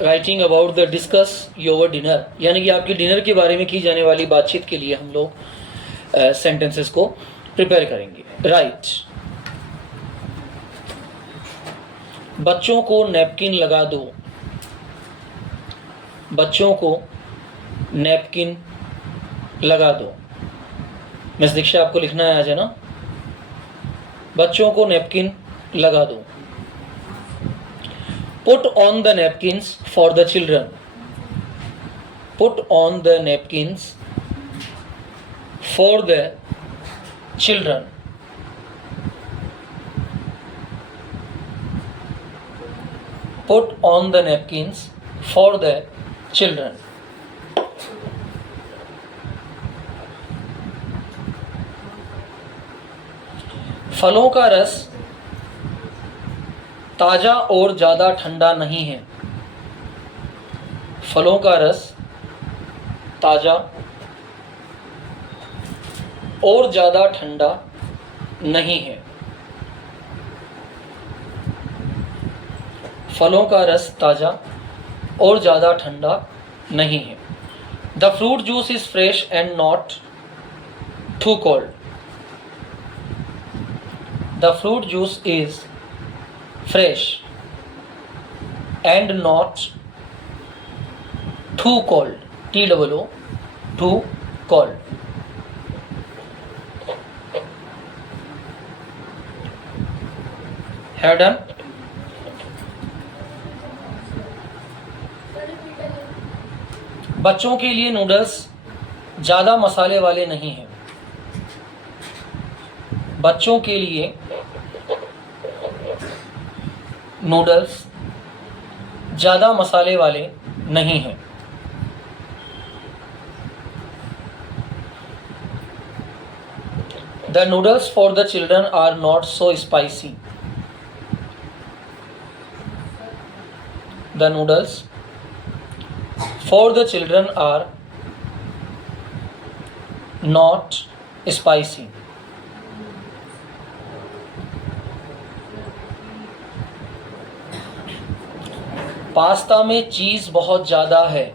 Writing about the discuss your dinner, यानी कि आपके डिनर के बारे में की जाने वाली बातचीत के लिए हम लोग सेंटेंसेस को प्रिपेयर करेंगे। राइट, बच्चों को नैपकिन लगा दो। बच्चों को नैपकिन लगा दो। मिस दीक्षा, आपको लिखना है आज, है ना? बच्चों को नैपकिन लगा दो। Put on the napkins for the children. Put on the napkins for the children. Put on the napkins for the children. फलों का रस ताजा और ज़्यादा ठंडा नहीं है। फलों का रस ताजा और ज़्यादा ठंडा नहीं है। फलों का रस ताज़ा और ज़्यादा ठंडा नहीं है। The fruit juice is fresh and not too cold. The fruit juice is fresh and not too cold. TOO, too cold. है डन? बच्चों के लिए नूडल्स ज़्यादा मसाले वाले नहीं हैं। बच्चों के लिए नूडल्स ज़्यादा मसाले वाले नहीं हैं। The noodles for the children are not so spicy. The noodles for the children are not spicy. Pasta में चीज़ बहुत ज़्यादा है।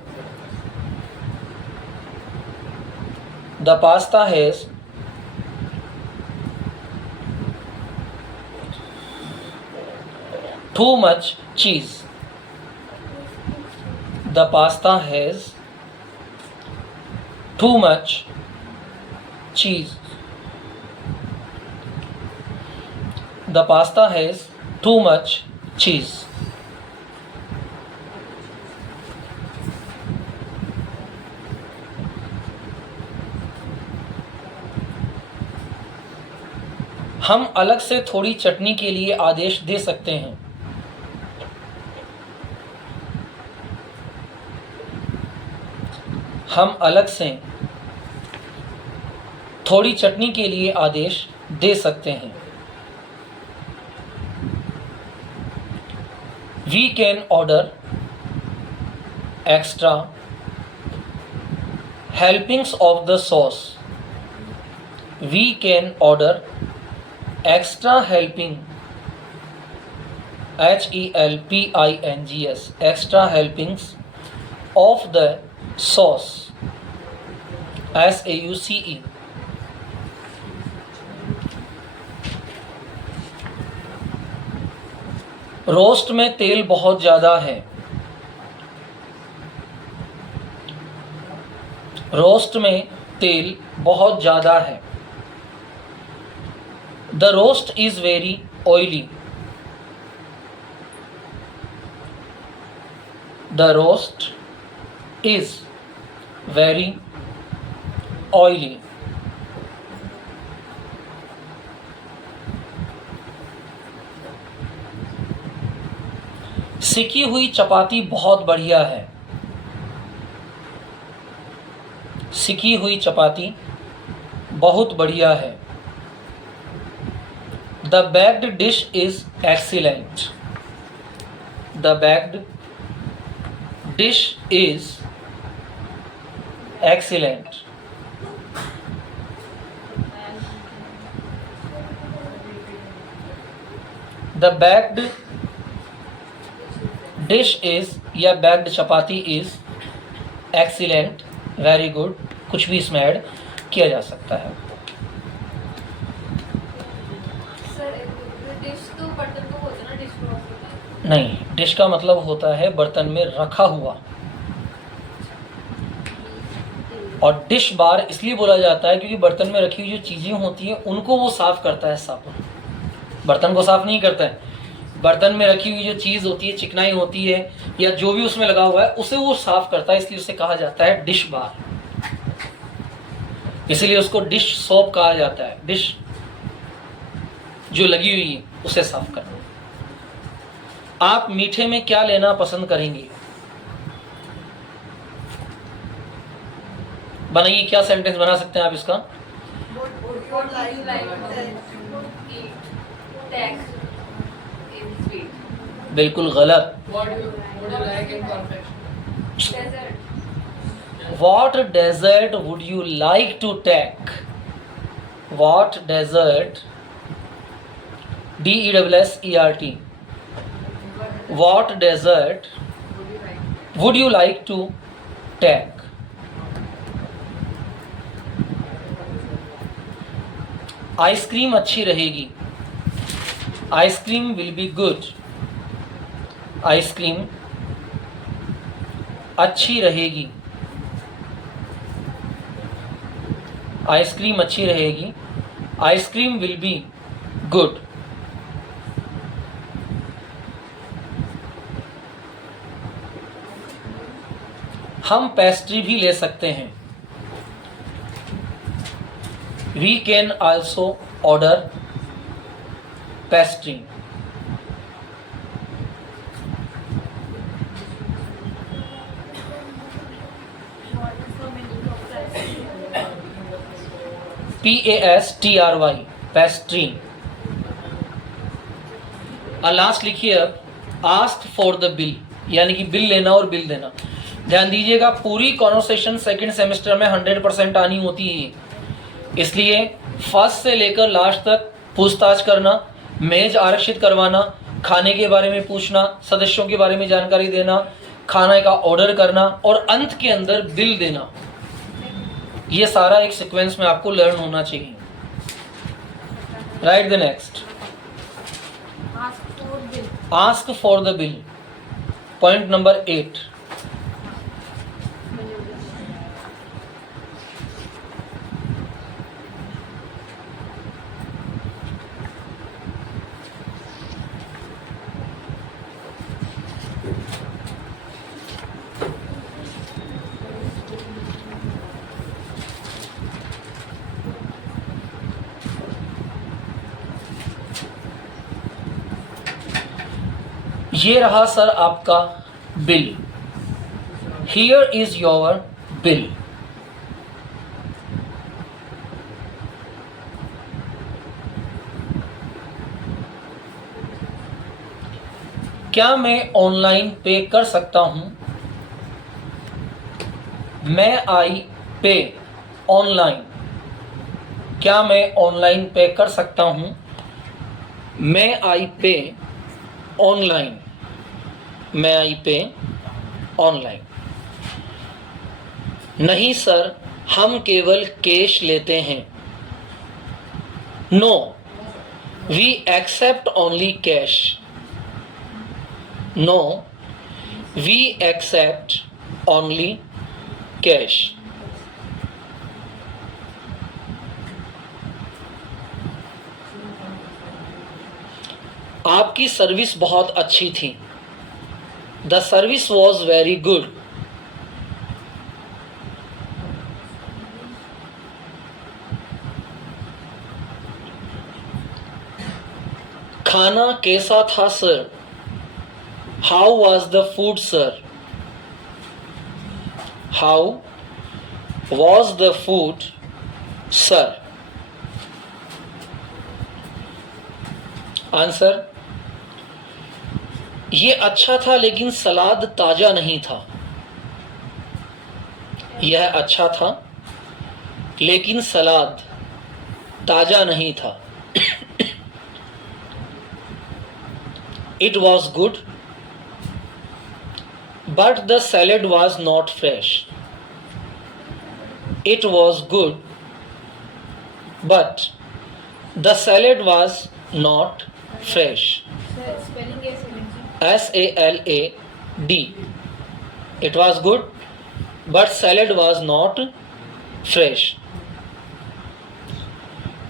The pasta has too much cheese. The pasta has too much cheese. The pasta has too much cheese. हम अलग से थोड़ी चटनी के लिए आदेश दे सकते हैं। हम अलग से थोड़ी चटनी के लिए आदेश दे सकते हैं। We can order extra helpings of the sauce. We can order extra helping, HELPINGS, extra helpings of the sauce, SAUCE. Roast में तेल बहुत ज़्यादा है। रोस्ट में तेल बहुत ज़्यादा है। The roast is very oily. The roast is very oily. सिकी हुई चपाती बहुत बढ़िया है। सिकी हुई चपाती बहुत बढ़िया है। The baked dish is excellent. The baked dish is excellent. The baked dish is या baked chapati is excellent, very good, कुछ भी इसमें ऐड किया जा सकता है। डिश तो बर्तन को होता है ना, डिश वॉश होता है। नहीं, डिश का मतलब होता है बर्तन में रखा हुआ, और डिश बार इसलिए बोला जाता है क्योंकि बर्तन में रखी हुई जो चीज़ें होती हैं उनको वो साफ करता है साबुन, बर्तन को साफ नहीं करता है। बर्तन में रखी हुई जो चीज़ होती है, चिकनाई होती है या जो भी उसमें लगा हुआ है, उसे वो साफ करता है, इसलिए उसे कहा जाता है डिश बार, इसलिए उसको डिश सोप कहा जाता है। डिश जो लगी हुई है उसे साफ करना। आप मीठे में क्या लेना पसंद करेंगे? बनाइए, क्या सेंटेंस बना सकते हैं आप इसका? बिल्कुल गलत। What dessert would you like to take? What dessert? DESSERT. What dessert would you like to take? Ice cream अच्छी रहेगी। Ice cream will be good. Ice cream अच्छी रहेगी। आइसक्रीम अच्छी रहेगी। Ice cream will be good. हम पेस्ट्री भी ले सकते हैं। We can also order pastry. PASTRY, pastry. और लास्ट लिखिए अब, आस्क फॉर द बिल, यानी कि बिल लेना और बिल देना। ध्यान दीजिएगा, पूरी कॉन्वर्सेशन सेकंड सेमेस्टर में 100% आनी होती है, इसलिए फर्स्ट से लेकर लास्ट तक पूछताछ करना, मेज आरक्षित करवाना, खाने के बारे में पूछना, सदस्यों के बारे में जानकारी देना, खाने का ऑर्डर करना और अंत के अंदर बिल देना, ये सारा एक सीक्वेंस में आपको लर्न होना चाहिए। Right the next, ask for the bill, point number 8। ये रहा सर आपका bill. Here is your bill. क्या मैं ऑनलाइन पे कर सकता हूं? मैं आई पे ऑनलाइन। क्या मैं ऑनलाइन पे कर सकता हूं? मैं आई पे ऑनलाइन। मैं आई पे ऑनलाइन। नहीं सर, हम केवल कैश लेते हैं। No, we accept only cash. No, we accept only cash. आपकी सर्विस बहुत अच्छी थी। The service was very good. खाना कैसा था sir? How was the food sir? How was the food sir? Answer, ये अच्छा था लेकिन सलाद ताजा नहीं था। यह अच्छा था लेकिन सलाद ताजा नहीं था। It was good but the salad was not fresh. It was good, but the salad was not fresh. Spelling कैसे लिखी? SALAD. It was good, but salad was not fresh.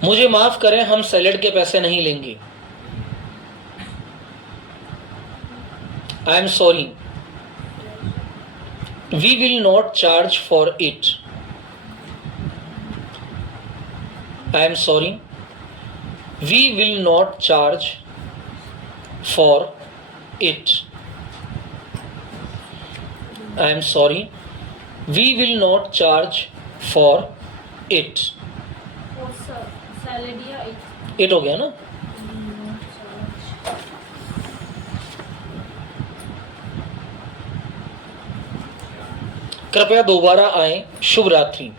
मुझे माफ करें, हम सैलेड के पैसे नहीं लेंगे. I am sorry. We will not charge for it. I am sorry. We will not charge for it. I am sorry. We will not charge for it. और salad या It हो गया ना. कृपया दोबारा आए. शुभ रात्रि.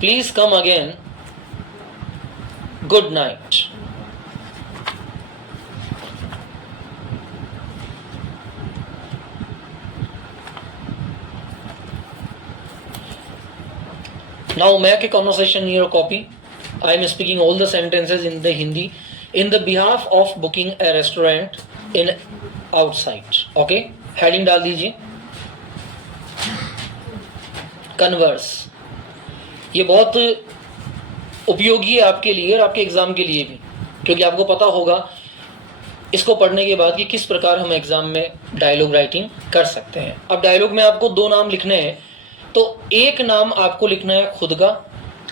Please come again. Good night. Now make a conversation in your copy. I am speaking all the sentences in the Hindi in the behalf of booking a restaurant in outside. Okay? Heading डाल दीजिए. Converse. ये बहुत उपयोगी है आपके लिए और आपके एग्जाम के लिए भी, क्योंकि आपको पता होगा इसको पढ़ने के बाद कि किस प्रकार हम एग्जाम में डायलॉग राइटिंग कर सकते हैं. अब डायलॉग में आपको 2 नाम लिखने हैं, तो एक नाम आपको लिखना है खुद का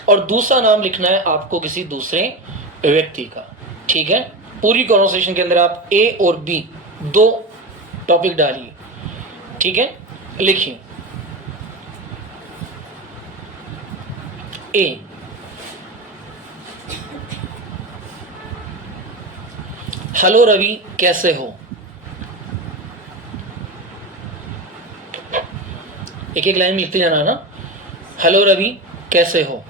और दूसरा नाम लिखना है आपको किसी दूसरे व्यक्ति का. ठीक है? पूरी कॉन्वर्सेशन के अंदर आप ए और बी 2 टॉपिक डालिए. ठीक है? लिखिए. ए. हेलो रवि, कैसे हो? एक एक लाइन में लिखते जाना ना. हेलो रवि, कैसे हो?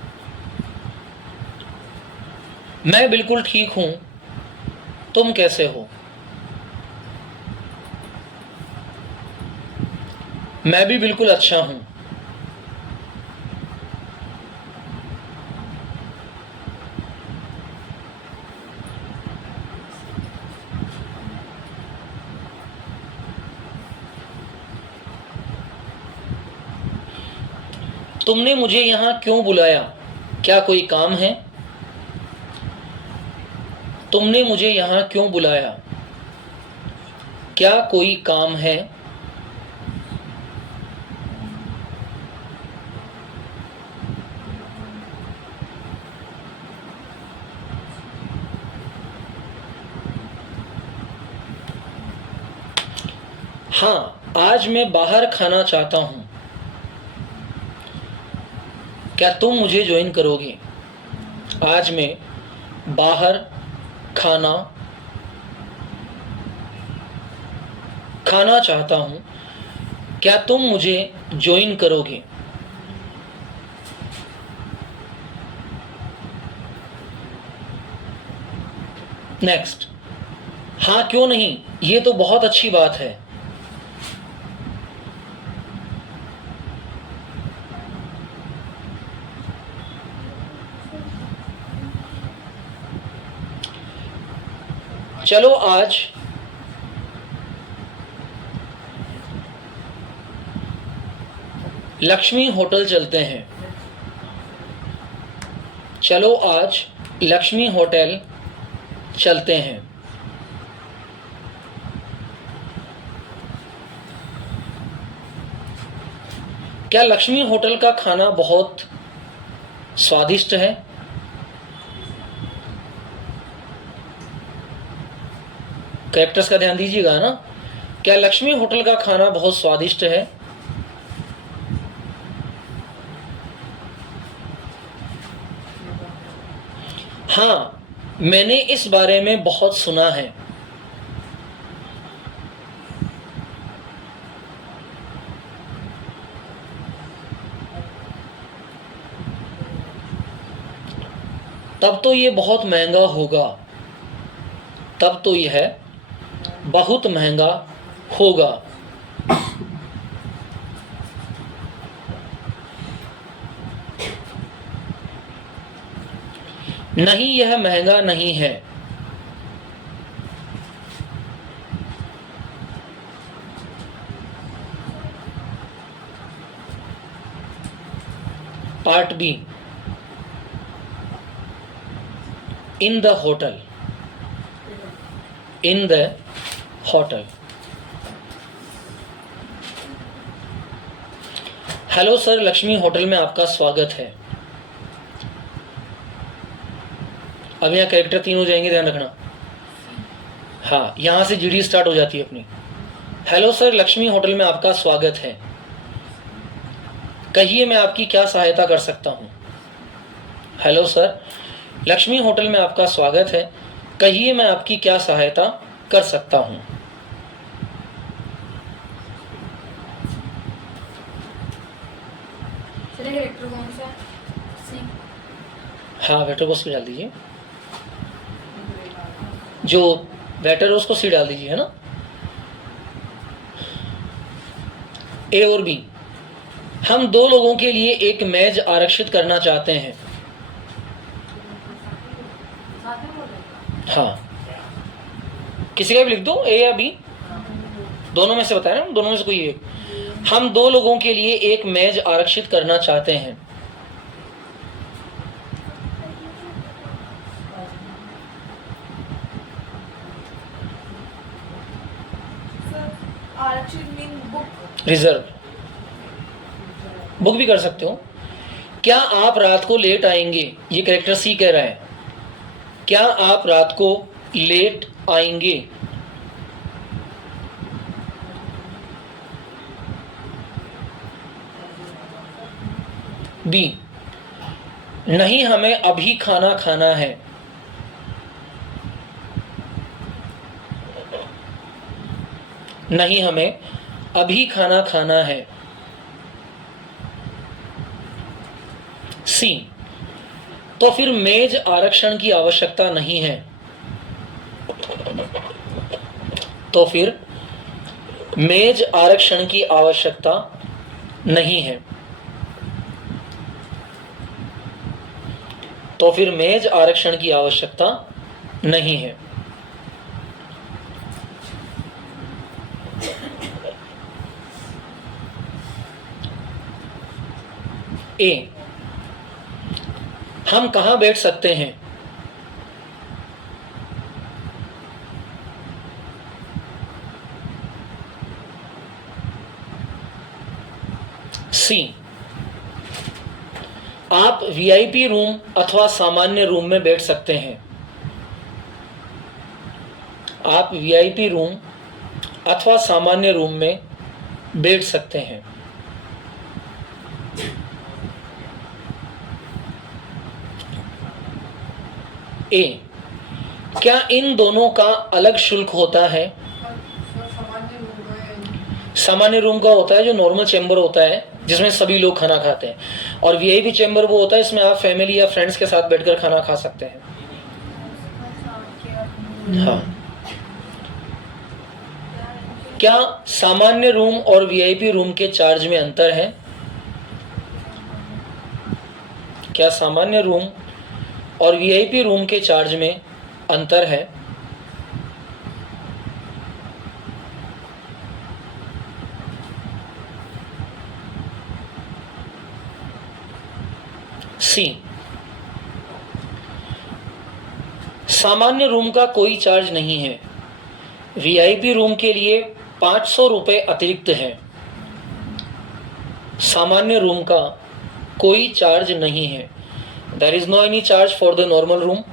मैं बिल्कुल ठीक हूं, तुम कैसे हो? मैं भी बिल्कुल अच्छा हूं. तुमने मुझे यहां क्यों बुलाया? क्या कोई काम है? तुमने मुझे यहां क्यों बुलाया? क्या कोई काम है? हाँ, आज मैं बाहर खाना चाहता हूं. क्या तुम मुझे ज्वाइन करोगे? आज मैं बाहर खाना चाहता हूं. क्या तुम मुझे ज्वाइन करोगे? नेक्स्ट. हाँ, क्यों नहीं, ये तो बहुत अच्छी बात है. चलो आज लक्ष्मी होटल चलते हैं. चलो आज लक्ष्मी होटल चलते हैं. क्या लक्ष्मी होटल का खाना बहुत स्वादिष्ट है? कैरेक्टर्स का ध्यान दीजिएगा ना. क्या लक्ष्मी होटल का खाना बहुत स्वादिष्ट है? हाँ, मैंने इस बारे में बहुत सुना है. तब तो ये बहुत महंगा होगा. तब तो यह बहुत महंगा होगा। नहीं, यह महंगा नहीं है। Part B, in the hotel, in the hotel. Hello sir, Lakshmi hotel में आपका स्वागत है। अब यहाँ कैरेक्टर 3 हो जाएंगे, ध्यान रखना। हाँ, यहां से जीडी स्टार्ट हो जाती है अपनी। हेलो सर, लक्ष्मी होटल में आपका स्वागत है। कहिए मैं आपकी क्या सहायता कर सकता हूँ। हेलो सर, लक्ष्मी होटल में आपका स्वागत है। कहिए मैं आपकी क्या सहायता कर सकता हूँ। चलिए कैरेक्टर कौन सा? सी। हाँ, वेटर को सी डाल दीजिए। जो वेटर है उसको सी डाल दीजिए, है ना। ए और बी, हम 2 लोगों के लिए एक मेज आरक्षित करना चाहते हैं। हाँ, किसी का भी लिख दो, ए या बी, दोनों में से बताया ना, दोनों में से कोई एक। हम 2 लोगों के लिए एक मेज आरक्षित करना चाहते हैं। आरक्षित मीन बुक। रिजर्व, बुक भी कर सकते हो। क्या आप रात को लेट आएंगे, ये कैरेक्टर सी कह रहा है। क्या आप रात को लेट आएंगे। बी, नहीं, हमें अभी खाना खाना है। नहीं, हमें अभी खाना खाना है। सी, तो फिर मेज आरक्षण की आवश्यकता नहीं है। तो फिर मेज आरक्षण की आवश्यकता नहीं है। तो फिर मेज आरक्षण की आवश्यकता नहीं है। ए, हम कहां बैठ सकते हैं। सी, आप वीआईपी रूम अथवा सामान्य रूम में बैठ सकते हैं। आप वीआईपी रूम अथवा सामान्य रूम में बैठ सकते हैं। ए, क्या इन दोनों का अलग शुल्क होता है। सामान्य रूम का होता है जो नॉर्मल चेंबर होता है जिसमें सभी लोग खाना खाते हैं, और वीआईपी चेंबर वो होता है इसमें आप फैमिली या फ्रेंड्स के साथ बैठकर खाना खा सकते हैं। हाँ, क्या सामान्य रूम और वीआईपी रूम के चार्ज में अंतर है। क्या सामान्य रूम और वीआईपी रूम के चार्ज में अंतर है। सी, सामान्य रूम का कोई चार्ज नहीं है। वीआईपी रूम के लिए 500 रुपये अतिरिक्त है। सामान्य रूम का कोई चार्ज नहीं है। There is no any charge for the normal room.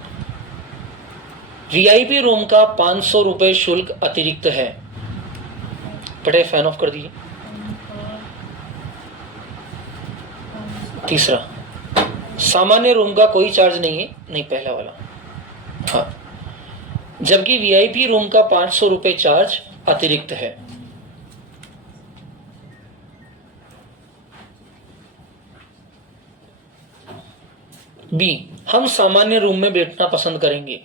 VIP room का 500 रुपये शुल्क अतिरिक्त है। बटे फैन ऑफ कर दीजिए। तीसरा, सामान्य रूम का कोई चार्ज नहीं है, नहीं पहला वाला। हाँ, जबकि वीआईपी रूम का 500 रुपये चार्ज अतिरिक्त है। बी, हम सामान्य रूम में बैठना पसंद करेंगे।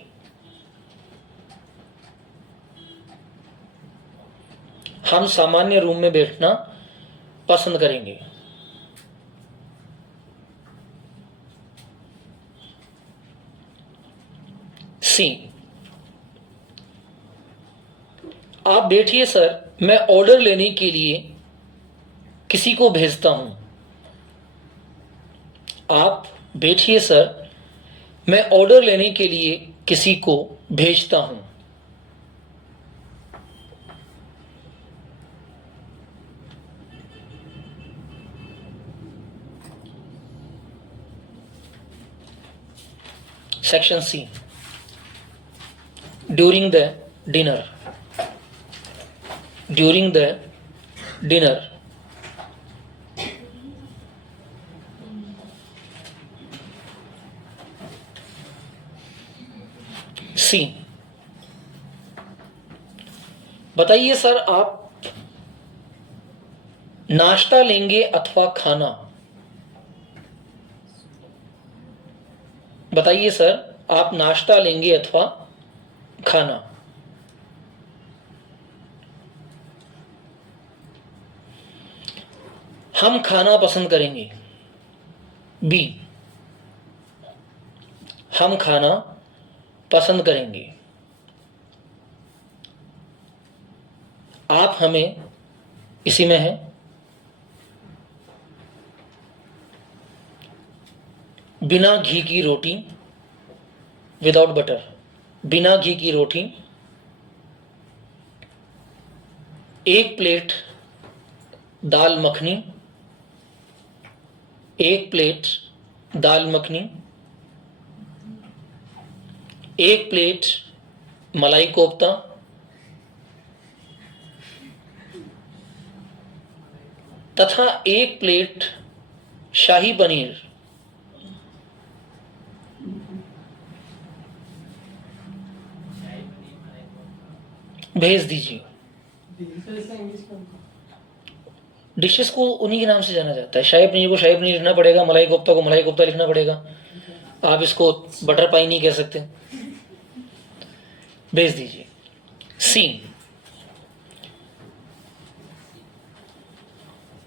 हम सामान्य रूम में बैठना पसंद करेंगे। सी, आप बैठिए सर, मैं ऑर्डर लेने के लिए किसी को भेजता हूं। आप बैठिए सर, मैं ऑर्डर लेने के लिए किसी को भेजता हूं। Section C, during the dinner. During the dinner, C, बताइए सर, आप नाश्ता लेंगे अथवा खाना? बताइए सर, आप नाश्ता लेंगे अथवा खाना? हम खाना पसंद करेंगे। बी, हम खाना पसंद करेंगे। आप हमें, इसी में है, बिना घी की रोटी, विदाउट बटर, बिना घी की रोटी, एक प्लेट दाल मखनी, एक प्लेट दाल मखनी, एक प्लेट मलाई कोफ्ता, तथा एक प्लेट शाही पनीर। भेज दीजिए। डिशेस को उन्हीं के नाम से जाना जाता है। शाही पनीर को शाही पनीर लिखना पड़ेगा, मलाई कोफ्ता को मलाई कोफ्ता लिखना पड़ेगा। आप इसको बटर पाई नहीं कह सकते। भेज दीजिए। सी,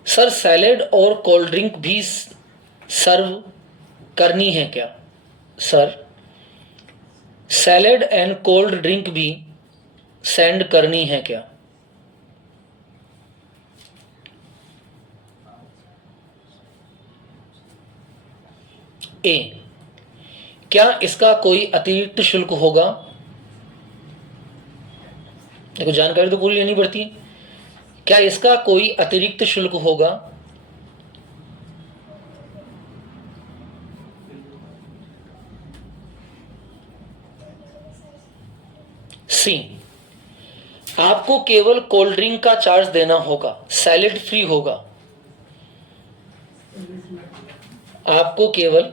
सर सैलेड और कोल्ड ड्रिंक भी सर्व करनी है क्या? Sir salad and cold drink भी सेंड करनी है क्या? ए, क्या इसका कोई अतिरिक्त शुल्क होगा? देखो, जानकारी तो पूरी लेनी पड़ती है। क्या इसका कोई अतिरिक्त शुल्क होगा? सी, आपको केवल कोल्ड ड्रिंक का चार्ज देना होगा, सैलेड फ्री होगा। आपको केवल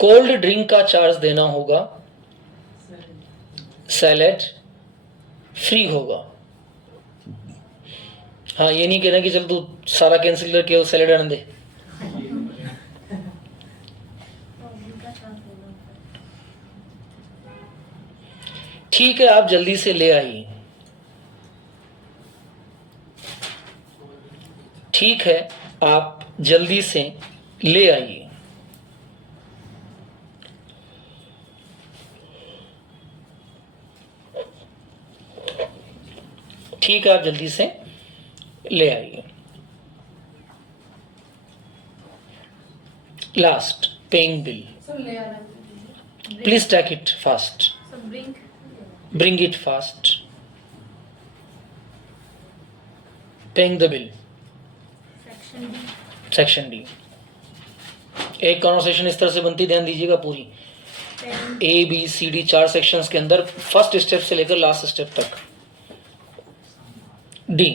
कोल्ड ड्रिंक का चार्ज देना होगा, सैलेड फ्री होगा। हाँ, ये नहीं कहना कि चल तू सारा कैंसिल करके वो सैलेड आने दे। ठीक है, आप जल्दी से ले आइए। ठीक है, आप जल्दी से ले आइए। ठीक है, आप जल्दी से ले आइए। Last, paying bill. सब ले आ रहा है। Please take it fast. सब bring. Bring it fast. Paying the bill. Section D. Section D. एक कॉन्वर्सेशन इस तरह से बनती, ध्यान दीजिएगा पूरी। A B C D 4 sections के अंदर फर्स्ट स्टेप से लेकर लास्ट स्टेप तक। डी,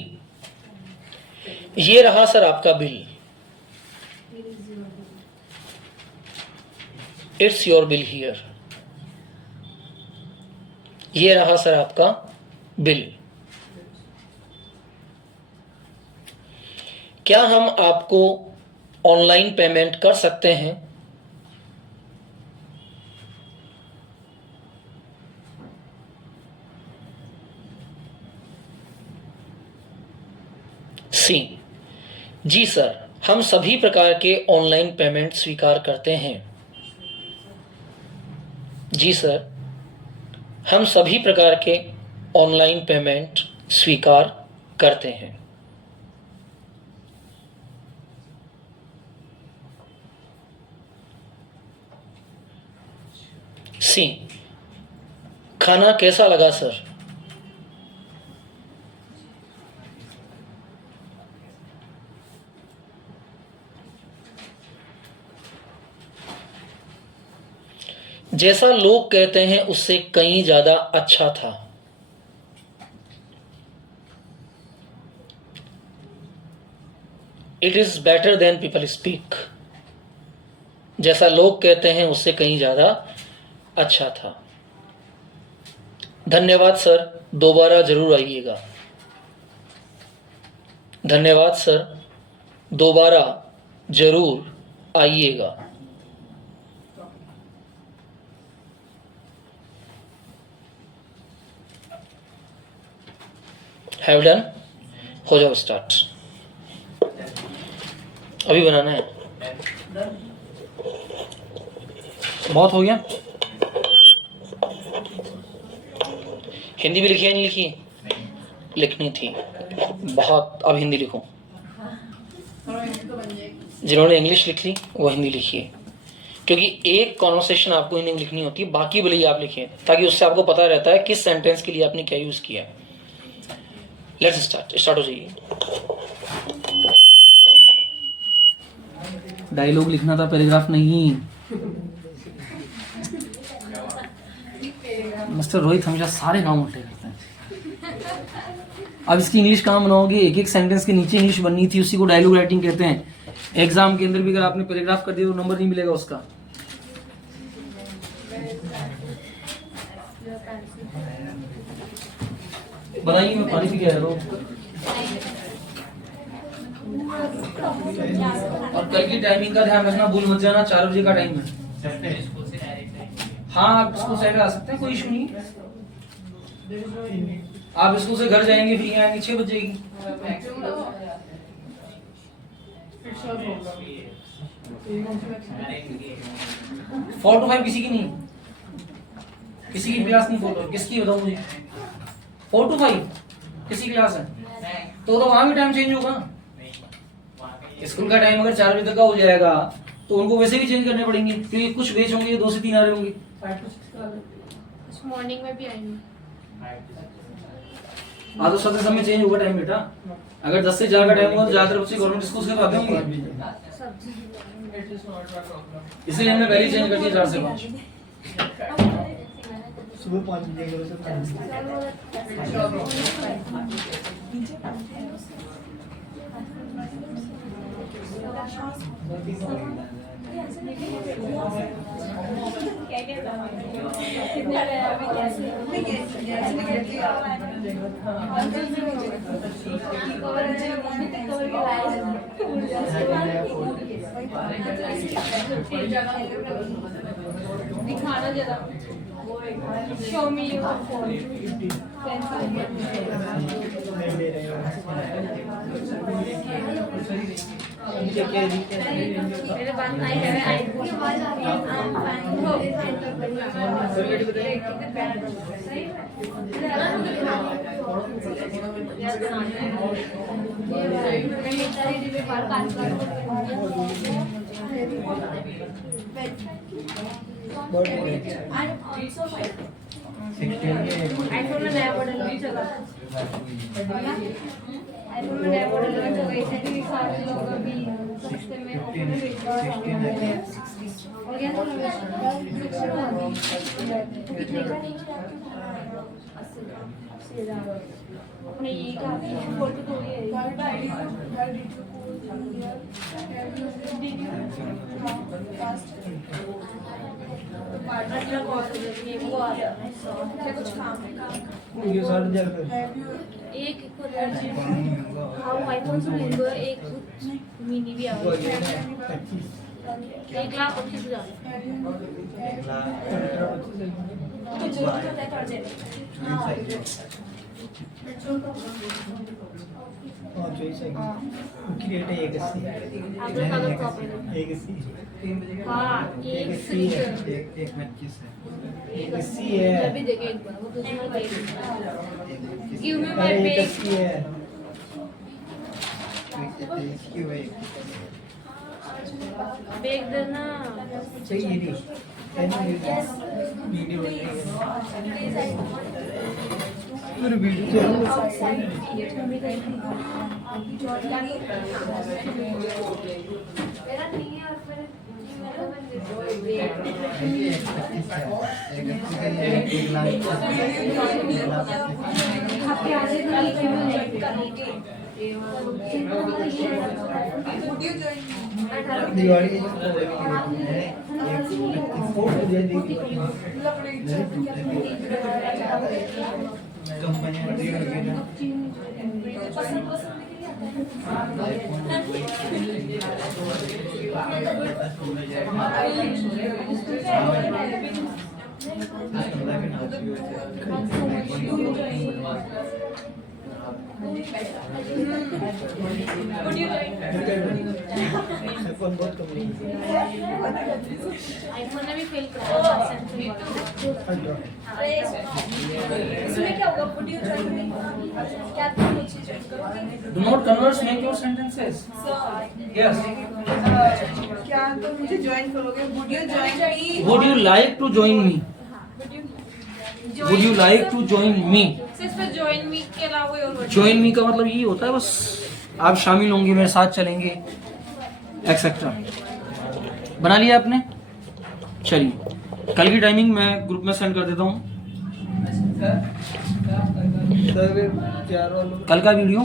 ये रहा सर आपका bill. It's your bill here. ये रहा सर आपका बिल। क्या हम आपको ऑनलाइन पेमेंट कर सकते हैं? सी, जी सर, हम सभी प्रकार के ऑनलाइन पेमेंट स्वीकार करते हैं। जी सर, हम सभी प्रकार के ऑनलाइन पेमेंट स्वीकार करते हैं। सी, खाना कैसा लगा सर? जैसा लोग कहते हैं उससे कहीं ज्यादा अच्छा था। It is better than people speak. जैसा लोग कहते हैं उससे कहीं ज्यादा अच्छा था। धन्यवाद सर, दोबारा जरूर आइएगा। धन्यवाद सर, दोबारा जरूर आइएगा। हैव डन, हो जाओ स्टार्ट। अभी बनाना है, बहुत हो गया। हिंदी भी लिखी है, नहीं लिखी? लिखनी थी बहुत। अब हिंदी लिखो। जिन्होंने इंग्लिश लिख ली वो हिंदी लिखिए, क्योंकि एक कॉन्वर्सेशन आपको हिंदी में लिखनी होती है, बाकी भले ही आप लिखिए, ताकि उससे आपको पता रहता है किस सेंटेंस के लिए आपने क्या यूज किया। लेट्स स्टार्ट हो जाइए। डायलॉग लिखना था, पैराग्राफ नहीं। मिस्टर रोहित हमेशा सारे काम उल्टे करते हैं। अब इसकी इंग्लिश कहाँ बनाओगे? एक एक सेंटेंस के नीचे इंग्लिश बननी थी, उसी को डायलॉग राइटिंग कहते हैं। एग्जाम के अंदर भी अगर आपने पैराग्राफ कर दिया तो नंबर नहीं मिलेगा उसका। बनाइए, मैं पानी पी के आ रहा हूँ। और कल की टाइमिंग का ध्यान रखना, भूल मत जाना, 4 बजे का टाइम है। हाँ, आप स्कूल से आ सकते हैं, कोई इशू नहीं। आप स्कूल से घर जाएंगे फिर यहाँ आएंगे, 6 बज जाएगी। 4 to 5 किसी की नहीं, किसी की क्लास नहीं। 4 किसकी बताओ मुझे? 4 to 5 किसी क्लास है तो वहां भी टाइम चेंज होगा। स्कूल का टाइम अगर 4 बजे तक का हो जाएगा तो उनको वैसे भी चेंज करने पड़ेंगे, क्योंकि कुछ बैच होंगे 2 से 3 आ रहे होंगे। मॉर्निंग में भी आएंगे। हाँ, तो समय चेंज होगा टाइम बेटा। अगर 10 से 4 का टाइम होगा तो ज्यादातर बच्चे गवर्नमेंट स्कूल से आते होंगे, इसलिए हमने पहले चेंज कर दिया 4 से 5। सुबह 5 बजे दिखाना जरा। Show me your phone. मेरे पास आई है आईफोन। आईफोन में नया मॉडल भी चला। आईफोन में नया मॉडल में चला, इसलिए भी सारे लोग अभी सस्ते में ऑफर में बेच रहे हैं। और क्या अपने ये काफी फोटो तो ये कुछ काम है। ये 60,000 एक हाँ आईफोन से मिल गया, एक मिनी भी आ गया। 1,25,000 5 चॉइस है उनकी रेट है 180 आपने कलर कॉपी 180 हाँ एक 180 है एक 25 है 180 है अभी देखे एक बार वो दूसरा देख गिव मी माय अरे बैग 180 है इसकी वही बैग देना चाहिए नहीं वीडियो मेरे वीडियो दिवाली बहुत कम आईफोन ने भी फेल करा इसमें क्या होगा? Would you join me? क्या तुम मुझे join करोगे? Do not converse, make your sentences. Yes. क्या तुम मुझे join करोगे? Would you join me? Would you like to join me? Would you like to join me? सिर्फ पे join me के अलावा कोई और word Join me का मतलब ये होता है बस आप शामिल होंगे, मेरे साथ चलेंगे, एक्सेट्रा। बना लिया आपने? चलिए, कल की टाइमिंग मैं ग्रुप में सेंड कर देता हूँ। सर 4 वालों कल का वीडियो